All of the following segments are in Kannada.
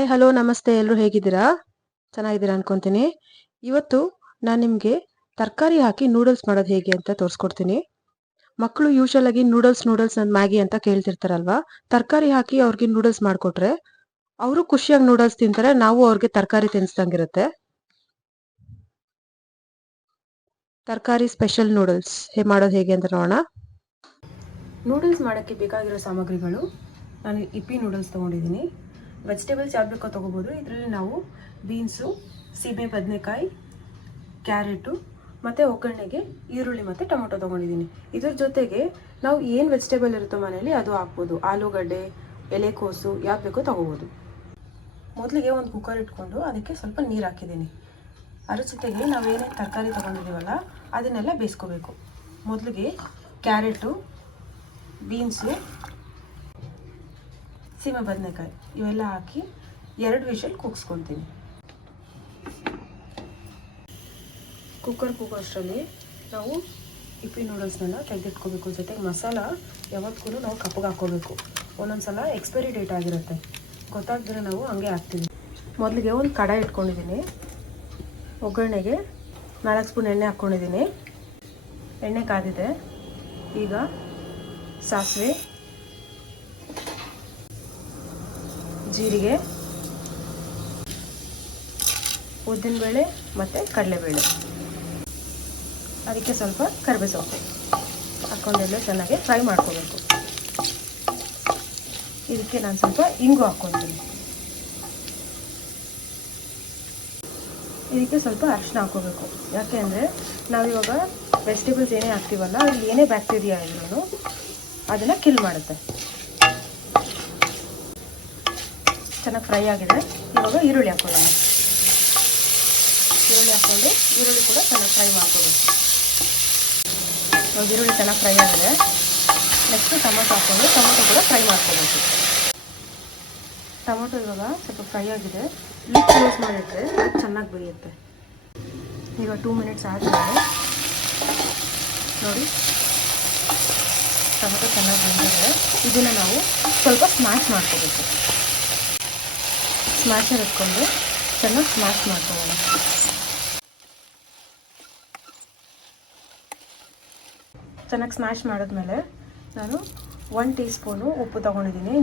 ಹಾಯ್ ಹಲೋ ನಮಸ್ತೆ, ಎಲ್ಲರೂ ಹೇಗಿದ್ದೀರಾ? ಚೆನ್ನಾಗಿದ್ದೀರಾ ಅನ್ಕೊಂತೀನಿ. ಇವತ್ತು ನಾನು ನಿಮಗೆ ತರಕಾರಿ ಹಾಕಿ ನೂಡಲ್ಸ್ ಮಾಡೋದು ಹೇಗೆ ಅಂತ ತೋರಿಸ್ಕೊಡ್ತೀನಿ. ಮಕ್ಕಳು ಯೂಶಲ್ ಆಗಿ ನೂಡಲ್ಸ್ ಅಂಡ್ ಮ್ಯಾಗಿ ಅಂತ ಕೇಳ್ತಿರ್ತಾರಲ್ವಾ. ತರಕಾರಿ ಹಾಕಿ ಅವ್ರಿಗೆ ನೂಡಲ್ಸ್ ಮಾಡಿಕೊಟ್ರೆ ಅವರು ಖುಷಿಯಾಗಿ ನೂಡಲ್ಸ್ ತಿಂತಾರೆ, ನಾವು ಅವ್ರಿಗೆ ತರಕಾರಿ ತಿನ್ನಿಸ್ದಂಗಿರುತ್ತೆ. ತರಕಾರಿ ಸ್ಪೆಷಲ್ ನೂಡಲ್ಸ್ ಮಾಡೋದು ಹೇಗೆ ಅಂತ ನೋಡೋಣ. ನೂಡಲ್ಸ್ ಮಾಡೋಕ್ಕೆ ಬೇಕಾಗಿರೋ ಸಾಮಗ್ರಿಗಳು: ನಾನು ಇಪ್ಪಿ ನೂಡಲ್ಸ್ ತೊಗೊಂಡಿದ್ದೀನಿ. ವೆಜಿಟೇಬಲ್ಸ್ ಯಾವ್ದು ಬೇಕೋ ತೊಗೋಬೋದು. ಇದರಲ್ಲಿ ನಾವು ಬೀನ್ಸು, ಸೀಬೆ ಬದನೆಕಾಯಿ, ಕ್ಯಾರೆಟು ಮತ್ತು ಒಗ್ಗರಣೆಗೆ ಈರುಳ್ಳಿ ಮತ್ತು ಟೊಮೊಟೊ ತೊಗೊಂಡಿದ್ದೀನಿ. ಇದ್ರ ಜೊತೆಗೆ ನಾವು ಏನು ವೆಜಿಟೇಬಲ್ ಇರುತ್ತೋ ಮನೇಲಿ ಅದು ಹಾಕ್ಬೋದು. ಆಲೂಗಡ್ಡೆ, ಎಲೆಕೋಸು ಯಾವ್ದು ಬೇಕೋ ತೊಗೋಬೋದು. ಮೊದಲಿಗೆ ಒಂದು ಕುಕ್ಕರ್ ಇಟ್ಕೊಂಡು ಅದಕ್ಕೆ ಸ್ವಲ್ಪ ನೀರು ಹಾಕಿದ್ದೀನಿ. ಅದ್ರ ಜೊತೆಗೆ ನಾವೇನೇನು ತರಕಾರಿ ತೊಗೊಂಡಿದ್ದೀವಲ್ಲ ಅದನ್ನೆಲ್ಲ ಬೇಯಿಸ್ಕೋಬೇಕು. ಮೊದಲಿಗೆ ಕ್ಯಾರೆಟು, ಬೀನ್ಸು, ಸೀಮೆ ಬದನೆಕಾಯಿ ಇವೆಲ್ಲ ಹಾಕಿ 2 ವಿಷಲ್ ಕೂಗಿಸ್ಕೊತೀನಿ. ಕುಕ್ಕರ್ ಕೂಗೋಷ್ಟರಲ್ಲಿ ನಾವು ಇಪ್ಪಿ ನೂಡಲ್ಸ್ನೆಲ್ಲ ತೆಗೆದಿಟ್ಕೋಬೇಕು. ಜೊತೆಗೆ ಮಸಾಲ ಯಾವತ್ತಿಗೂ ನಾವು ಕಪ್ಪಗೆ ಹಾಕ್ಕೋಬೇಕು. ಒಂದೊಂದು ಸಲ ಎಕ್ಸ್ಪೈರಿ ಡೇಟ್ ಆಗಿರುತ್ತೆ, ಗೊತ್ತಾಗ್ದಿರ ನಾವು ಹಂಗೆ ಹಾಕ್ತೀವಿ. ಮೊದಲಿಗೆ ಒಂದು ಕಡಾಯಿ ಇಟ್ಕೊಂಡಿದ್ದೀನಿ. ಒಗ್ಗರಣೆಗೆ 4 ಸ್ಪೂನ್ ಎಣ್ಣೆ ಹಾಕ್ಕೊಂಡಿದ್ದೀನಿ. ಎಣ್ಣೆ ಕಾದಿದೆ. ಈಗ ಸಾಸಿವೆ, ಜೀರಿಗೆ, ಉದ್ದಿನಬೇಳೆ ಮತ್ತು ಕಡಲೆಬೇಳೆ, ಅದಕ್ಕೆ ಸ್ವಲ್ಪ ಕರಿಬೇವು ಸೊಪ್ಪು ಹಾಕ್ಕೊಂಡೆಲ್ಲ ಚೆನ್ನಾಗಿ ಫ್ರೈ ಮಾಡ್ಕೋಬೇಕು. ಇದಕ್ಕೆ ನಾನು ಸ್ವಲ್ಪ ಇಂಗು ಹಾಕ್ಕೊತೀನಿ. ಇದಕ್ಕೆ ಸ್ವಲ್ಪ ಅರಿಶಿನ ಹಾಕ್ಕೋಬೇಕು. ಯಾಕೆ ಅಂದರೆ ನಾವಿವಾಗ ವೆಜಿಟೇಬಲ್ಸ್ ಏನೇ ಹಾಕ್ತೀವಲ್ಲ ಅಲ್ಲಿ ಏನೇ ಬ್ಯಾಕ್ಟೀರಿಯಾ ಇದ್ರೂ ಅದನ್ನು ಕಿಲ್ ಮಾಡುತ್ತೆ. ಚೆನ್ನಾಗಿ ಫ್ರೈ ಆಗಿದೆ. ಇವಾಗ ಈರುಳ್ಳಿ ಹಾಕ್ಕೊಳ್ಳೋಣ. ಈರುಳ್ಳಿ ಹಾಕ್ಕೊಂಡು ಈರುಳ್ಳಿ ಕೂಡ ಚೆನ್ನಾಗಿ ಫ್ರೈ ಮಾಡ್ಕೋಬೇಕು. ಇವಾಗ ಈರುಳ್ಳಿ ಚೆನ್ನಾಗಿ ಫ್ರೈ ಆಗಿದೆ. ನೆಕ್ಸ್ಟು ಟೊಮೊಟೊ ಹಾಕ್ಕೊಂಡು ಟೊಮೊಟೊ ಕೂಡ ಫ್ರೈ ಮಾಡ್ಕೋಬೇಕು. ಟೊಮೊಟೊ ಇವಾಗ ಸ್ವಲ್ಪ ಫ್ರೈ ಆಗಿದೆ. ಲಿಡ್ ಕ್ಲೋಸ್ ಮಾಡಿದ್ರೆ ಅದು ಚೆನ್ನಾಗಿ ಬೇಯುತ್ತೆ. ಈಗ 2 ಮಿನಿಟ್ಸ್ ಆದಮೇಲೆ ನೋಡಿ ಟೊಮೊಟೊ ಚೆನ್ನಾಗಿ ಬೆಂದಿದೆ. ಇದನ್ನು ನಾವು ಸ್ವಲ್ಪ ಸ್ಮ್ಯಾಶ್ ಮಾಡ್ಕೋಬೇಕು. ಸ್ಮ್ಯಾಶರ್ ಇಟ್ಕೊಂಡು ಚೆನ್ನಾಗಿ ಸ್ಮ್ಯಾಶ್ ಮಾಡ್ಕೊಳ್ಳೋಣ. ಚೆನ್ನಾಗಿ ಸ್ಮ್ಯಾಶ್ ಮಾಡಿದ್ಮೇಲೆ ನಾನು 1 ಟೀ ಸ್ಪೂನು ಉಪ್ಪು ತೊಗೊಂಡಿದ್ದೀನಿ.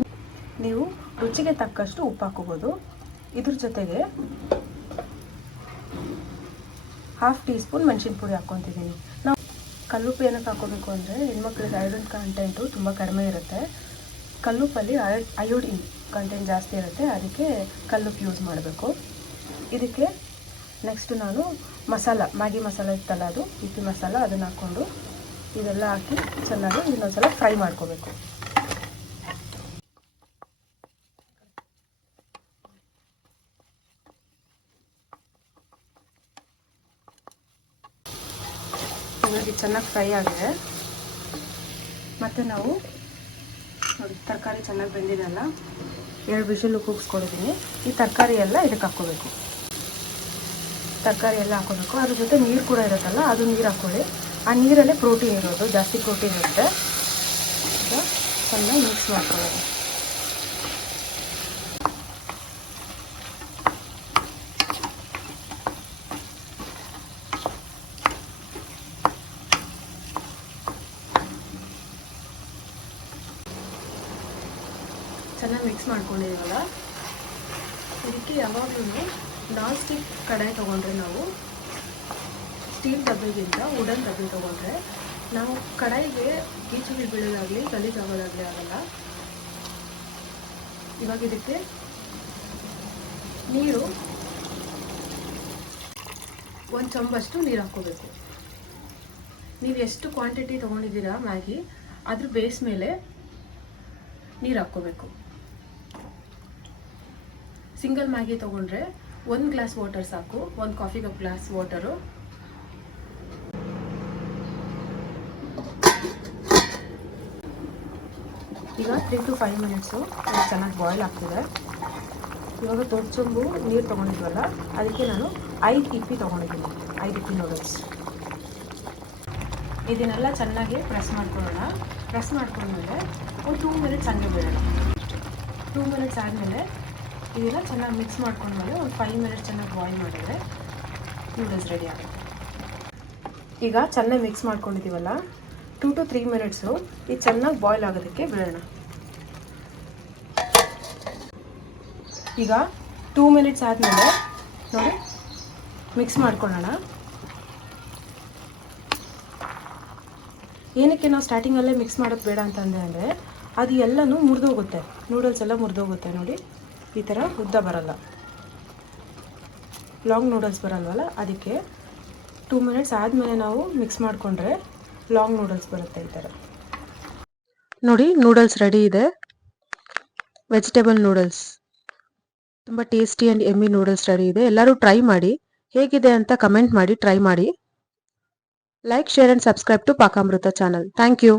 ನೀವು ರುಚಿಗೆ ತಕ್ಕಷ್ಟು ಉಪ್ಪು ಹಾಕೋಬೋದು. ಇದ್ರ ಜೊತೆಗೆ 1/2 ಟೀ ಸ್ಪೂನ್ ಮೆಣಸಿನ ಪುಡಿ ಹಾಕ್ಕೊತಿದ್ದೀನಿ. ನಾವು ಕಲ್ಲುಪ್ಪು ಏನಕ್ಕೆ ಹಾಕೋಬೇಕು ಅಂದರೆ ಹೆಣ್ಮಕ್ಳಿಗೆ ಐರನ್ ಕಂಟೆಂಟು ತುಂಬ ಕಡಿಮೆ ಇರುತ್ತೆ. ಕಲ್ಲುಪ್ಪಲ್ಲಿ ಅಯೋಡಿನ್ ಕಂಟೆಂಟ್ ಜಾಸ್ತಿ ಇರುತ್ತೆ, ಅದಕ್ಕೆ ಕಲ್ಲುಪ್ಪು ಯೂಸ್ ಮಾಡಬೇಕು. ಇದಕ್ಕೆ ನೆಕ್ಸ್ಟು ನಾನು ಮ್ಯಾಗಿ ಮಸಾಲ ಇತ್ತಲ್ಲ, ಅದು ಇಪ್ಪಿ ಮಸಾಲ, ಅದನ್ನು ಹಾಕ್ಕೊಂಡು ಇದೆಲ್ಲ ಹಾಕಿ ಚೆನ್ನಾಗಿ ಇನ್ನೊಂದ್ಸಲ ಫ್ರೈ ಮಾಡ್ಕೋಬೇಕು. ಚೆನ್ನಾಗಿ ಫ್ರೈ ಆಗಿದೆ. ಮತ್ತು ನಾವು ನೋಡಿ ತರಕಾರಿ ಚೆನ್ನಾಗಿ ಬೆಂದಿದೆಲ್ಲ 2 ವಿಷಲು ಕೂಗಿಸ್ಕೊಂಡಿದ್ದೀನಿ. ಈ ತರಕಾರಿ ಎಲ್ಲ ಇದಕ್ಕೆ ಹಾಕ್ಕೋಬೇಕು. ತರಕಾರಿ ಎಲ್ಲ ಹಾಕ್ಕೋಬೇಕು. ಅದ್ರ ಜೊತೆ ನೀರು ಕೂಡ ಇರುತ್ತಲ್ಲ, ಅದು ನೀರು ಹಾಕ್ಕೊಳ್ಳಿ. ಆ ನೀರಲ್ಲೇ ಪ್ರೋಟೀನ್ ಇರೋದು, ಜಾಸ್ತಿ ಪ್ರೋಟೀನ್ ಇರುತ್ತೆ. ಈಗ ಚೆನ್ನಾಗಿ ಮಿಕ್ಸ್ ಮಾಡ್ಕೊಳ್ಳೋದು. ಚೆನ್ನಾಗಿ ಮಿಕ್ಸ್ ಮಾಡ್ಕೊಂಡಿದ್ದೀವಲ್ಲ, ಇದಕ್ಕೆ ಯಾವಾಗಲೂ ನಾನ್ ಸ್ಟಿಕ್ ಕಡಾಯಿ ತೊಗೊಂಡ್ರೆ, ನಾವು ಸ್ಟೀಲ್ ಡಬ್ಬಿಗಿಂತ ವುಡನ್ ಡಬ್ಬಿ ತೊಗೊಂಡ್ರೆ ನಾವು ಕಡಾಯಿಗೆ ಗೀಚುಗಳು ಬೀಳೋದಾಗಲಿ ಗಲೀಜಾಗೋದಾಗಲಿ ಆಗಲ್ಲ. ಇವಾಗ ಇದಕ್ಕೆ ನೀರು 1 ಚಮಚಷ್ಟು ನೀರು ಹಾಕ್ಕೋಬೇಕು. ನೀವು ಎಷ್ಟು ಕ್ವಾಂಟಿಟಿ ತೊಗೊಂಡಿದ್ದೀರಾ ಮ್ಯಾಗಿ ಅದ್ರ ಬೇಸ್ ಮೇಲೆ ನೀರು ಹಾಕ್ಕೋಬೇಕು. ಸಿಂಗಲ್ ಮ್ಯಾಗಿ ತೊಗೊಂಡ್ರೆ 1 ಗ್ಲಾಸ್ ವಾಟರ್ ಸಾಕು, 1 ಕಾಫಿ ಕಪ್ ಗ್ಲಾಸ್ ವಾಟರು. ಈಗ 3 to 5 ಮಿನಿಟ್ಸು ಚೆನ್ನಾಗಿ ಬಾಯ್ಲ್ ಆಗ್ತಿದೆ. ಇವಾಗ ದೊಡ್ಡ ಚೊಂಬು ನೀರು ತೊಗೊಂಡಿದ್ವಲ್ಲ, ಅದಕ್ಕೆ ನಾನು 5 ಇಪ್ಪಿ ತೊಗೊಂಡಿದ್ದೀನಿ, 5 ಇಪ್ಪಿ ನೂಡಲ್ಸ್. ಇದನ್ನೆಲ್ಲ ಚೆನ್ನಾಗಿ ಪ್ರೆಸ್ ಮಾಡ್ಕೊಳ್ಳೋಣ. ಪ್ರೆಸ್ ಮಾಡ್ಕೊಂಡ್ಮೇಲೆ ಒಂದು 2 ಮಿನಿಟ್ಸ್ ಹಂಗೆ ಬಿಡೋಣ. 2 ಮಿನಿಟ್ಸ್ ಆದಮೇಲೆ ಇದೆಲ್ಲ ಚೆನ್ನಾಗಿ ಮಿಕ್ಸ್ ಮಾಡ್ಕೊಂಡ್ಮೇಲೆ ಒಂದು 5 ಮಿನಿಟ್ಸ್ ಚೆನ್ನಾಗಿ ಬಾಯ್ಲ್ ಮಾಡಿದ್ರೆ ನೂಡಲ್ಸ್ ರೆಡಿ ಆಗುತ್ತೆ. ಈಗ ಚೆನ್ನಾಗಿ ಮಿಕ್ಸ್ ಮಾಡ್ಕೊಂಡಿದ್ದೀವಲ್ಲ, 2 to 3 ಮಿನಿಟ್ಸು ಇದು ಚೆನ್ನಾಗಿ ಬಾಯ್ಲ್ ಆಗೋದಕ್ಕೆ ಬಿಡೋಣ. ಈಗ 2 ಮಿನಿಟ್ಸ್ ಆದಮೇಲೆ ನೋಡಿ ಮಿಕ್ಸ್ ಮಾಡ್ಕೊಳ್ಳೋಣ. ಏನಕ್ಕೆ ನಾವು ಸ್ಟಾರ್ಟಿಂಗಲ್ಲೇ ಮಿಕ್ಸ್ ಮಾಡೋದು ಬೇಡ ಅಂತಂದೆ ಅಂದರೆ ಅದು ಎಲ್ಲನೂ ಮುರಿದೋಗುತ್ತೆ, ನೂಡಲ್ಸ್ ಎಲ್ಲ ಮುರಿದೋಗುತ್ತೆ. ನೋಡಿ ಈ ಥರ ಉದ್ದ ಬರಲ್ಲ, ಲಾಂಗ್ ನೂಡಲ್ಸ್ ಬರಲ್ವಲ್ಲ, ಅದಕ್ಕೆ 2 ಮಿನಿಟ್ಸ್ ಆದಮೇಲೆ ನಾವು ಮಿಕ್ಸ್ ಮಾಡಿಕೊಂಡ್ರೆ ಲಾಂಗ್ ನೂಡಲ್ಸ್ ಬರುತ್ತೆ ಈ ಥರ. ನೋಡಿ ನೂಡಲ್ಸ್ ರೆಡಿ ಇದೆ, ವೆಜಿಟೇಬಲ್ ನೂಡಲ್ಸ್. ತುಂಬ ಟೇಸ್ಟಿ ಆ್ಯಂಡ್ ಎಮ್ಮಿ ನೂಡಲ್ಸ್ ರೆಡಿ ಇದೆ. ಎಲ್ಲರೂ ಟ್ರೈ ಮಾಡಿ, ಹೇಗಿದೆ ಅಂತ ಕಮೆಂಟ್ ಮಾಡಿ, ಟ್ರೈ ಮಾಡಿ. Like, share and subscribe to Pakamrutha channel. Thank you.